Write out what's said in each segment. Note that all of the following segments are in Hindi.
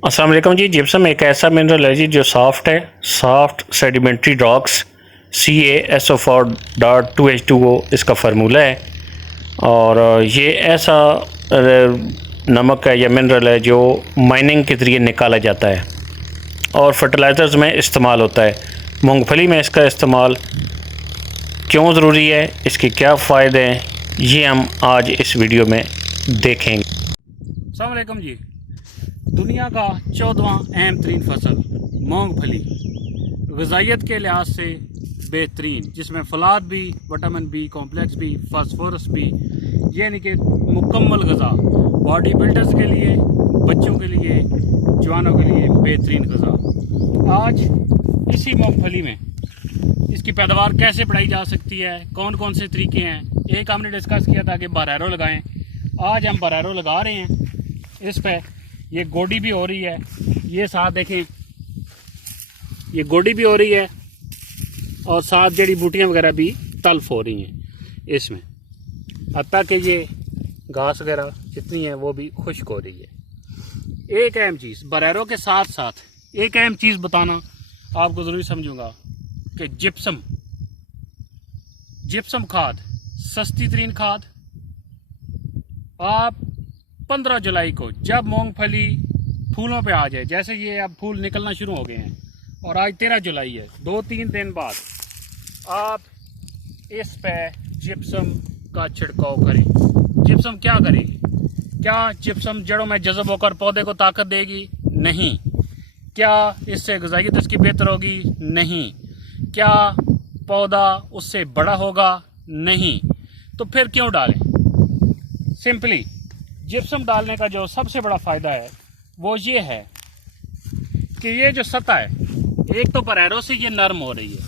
अस्सलाम वालेकुम जी। जिप्सम एक ऐसा मिनरल है जी जो सॉफ्ट है, सॉफ्ट सेडिमेंट्री रॉक्स CaSO4.2H2O इसका फार्मूला है। और ये ऐसा नमक है या मिनरल है जो माइनिंग के ज़रिए निकाला जाता है और फर्टिलाइज़र्स में इस्तेमाल होता है। मूंगफली में इसका इस्तेमाल क्यों ज़रूरी है, इसके क्या फ़ायदे हैं, ये हम आज इस वीडियो में देखेंगे। अस्सलाम वालेकुम जी। दुनिया का 14वां अहम तरीन फसल मूंगफली ग़िज़ाइयत के लिहाज से बेहतरीन, जिसमें फलाद भी, विटामिन बी कॉम्प्लेक्स भी, फास्फोरस भी, यानी कि मुकम्मल ग़िज़ा बॉडी बिल्डर्स के लिए, बच्चों के लिए, जवानों के लिए बेहतरीन ग़िज़ा। आज इसी मूंगफली में इसकी पैदावार कैसे बढ़ाई जा सकती है, कौन कौन से तरीके हैं, एक हमने डिस्कस किया था कि बरैरो लगाएं। आज हम बरैरो लगा रहे हैं। इस पर ये गोडी भी हो रही है, ये साथ देखें, ये गोडी भी हो रही है और साथ जड़ी बूटियाँ वगैरह भी तल्फ हो रही हैं इसमें, हत्ता कि ये घास वगैरह जितनी है वो भी खुश्क हो रही है। एक अहम चीज़ बरैरो के साथ साथ एक अहम चीज़ बताना आपको ज़रूरी समझूंगा कि जिप्सम खाद सस्ती तरीन खाद। आप 15 जुलाई को जब मूंगफली फूलों पे आ जाए, जैसे ये अब फूल निकलना शुरू हो गए हैं और आज 13 जुलाई है, 2-3 दिन बाद आप इस पे जिप्सम का छिड़काव करें। जिप्सम क्या करेगी? क्या जिप्सम जड़ों में जज़ब होकर पौधे को ताकत देगी? नहीं। क्या इससे ग़िज़ाइयत इसकी बेहतर होगी? नहीं। क्या पौधा उससे बड़ा होगा? नहीं। तो फिर क्यों डालें? सिंपली जिप्सम डालने का जो सबसे बड़ा फ़ायदा है वो ये है कि ये जो सतह है, एक तो बरैरो से ये नरम हो रही है,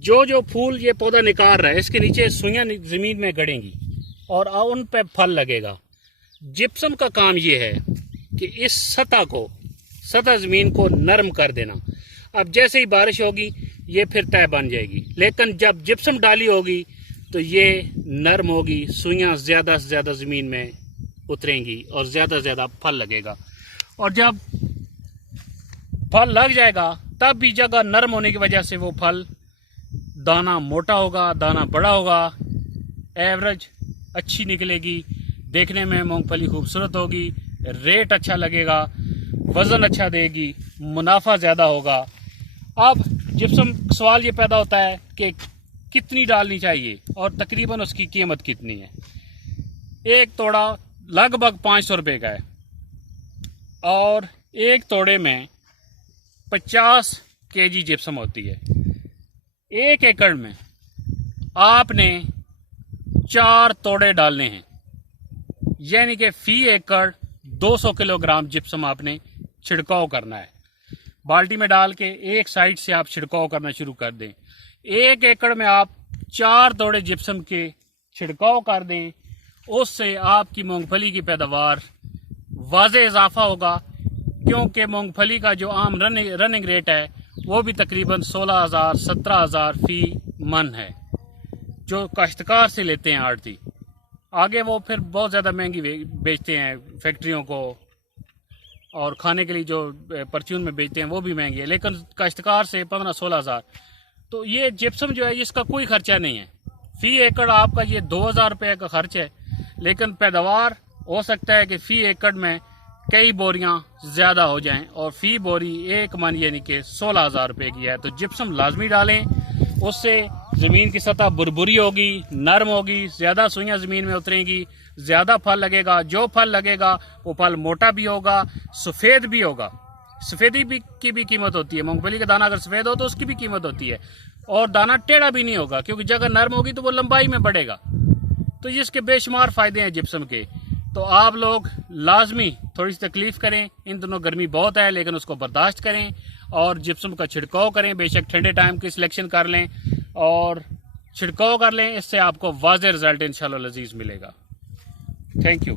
जो फूल ये पौधा निकाल रहा है इसके नीचे सुइयां ज़मीन में गड़ेंगी और उन पे फल लगेगा। जिप्सम का काम ये है कि इस सतह ज़मीन को नरम कर देना। अब जैसे ही बारिश होगी ये फिर तय बन जाएगी, लेकिन जब जिप्सम डाली होगी तो ये नरम होगी, सुइयां ज़्यादा से ज़्यादा ज़मीन में उतरेंगी और ज़्यादा से ज़्यादा फल लगेगा। और जब फल लग जाएगा तब भी जगह नरम होने की वजह से वो फल, दाना मोटा होगा, दाना बड़ा होगा, एवरेज अच्छी निकलेगी, देखने में मूंगफली खूबसूरत होगी, रेट अच्छा लगेगा, वज़न अच्छा देगी, मुनाफा ज़्यादा होगा। अब जिप्सम सवाल ये पैदा होता है कि कितनी डालनी चाहिए और तकरीबन उसकी कीमत कितनी है। एक तोड़ा लगभग 500 रुपये का है और एक तोड़े में 50 केजी जिप्सम होती है। 1 एकड़ में आपने 4 तोड़े डालने हैं, यानी कि फी एकड़ 200 किलोग्राम जिप्सम आपने छिड़काव करना है। बाल्टी में डाल के एक साइड से आप छिड़काव करना शुरू कर दें। 1 एकड़ में आप 4 तोड़े जिप्सम के छिड़काव कर दें, उससे आपकी मूंगफली की पैदावार वाज़े इजाफा होगा, क्योंकि मूंगफली का जो आम रनिंग रेट है वो भी तकरीबन 16,000-17,000 फी मन है, जो काश्तकार से लेते हैं आड़ती। आगे वो फिर बहुत ज़्यादा महंगी बेचते हैं फैक्ट्रियों को, और खाने के लिए जो परचून में बेचते हैं वो भी महंगी है, लेकिन काश्तकार से 15-16,000। तो ये जिप्सम जो है इसका कोई खर्चा नहीं है। फी एकड़ आपका ये 2,000 रुपये का खर्च है, लेकिन पैदावार हो सकता है कि फी एकड़ में कई बोरियां ज़्यादा हो जाएं और फी बोरी 1 मन यानी कि 16,000 रुपये की है। तो जिप्सम लाजमी डालें, उससे ज़मीन की सतह बुरबुरी होगी, नरम होगी, ज़्यादा सुइयां ज़मीन में उतरेंगी, ज़्यादा फल लगेगा। जो फल लगेगा वो फल मोटा भी होगा, सफ़ेद भी होगा। सफ़ेदी की भी कीमत होती है। मूंगफली का दाना अगर सफ़ेद हो तो उसकी भी कीमत होती है, और दाना टेढ़ा भी नहीं होगा, क्योंकि जगह नरम होगी तो वो लंबाई में बढ़ेगा। तो इसके बेशुमार फ़ायदे हैं जिप्सम के। तो आप लोग लाजमी थोड़ी सी तकलीफ़ करें, इन दिनों गर्मी बहुत है लेकिन उसको बर्दाश्त करें और जिप्सम का छिड़काव करें। बेशक ठंडे टाइम की सिलेक्शन कर लें और छिड़काव कर लें, इससे आपको वाज़े रिज़ल्ट इंशाल्लाह लजीज़ मिलेगा। Thank you.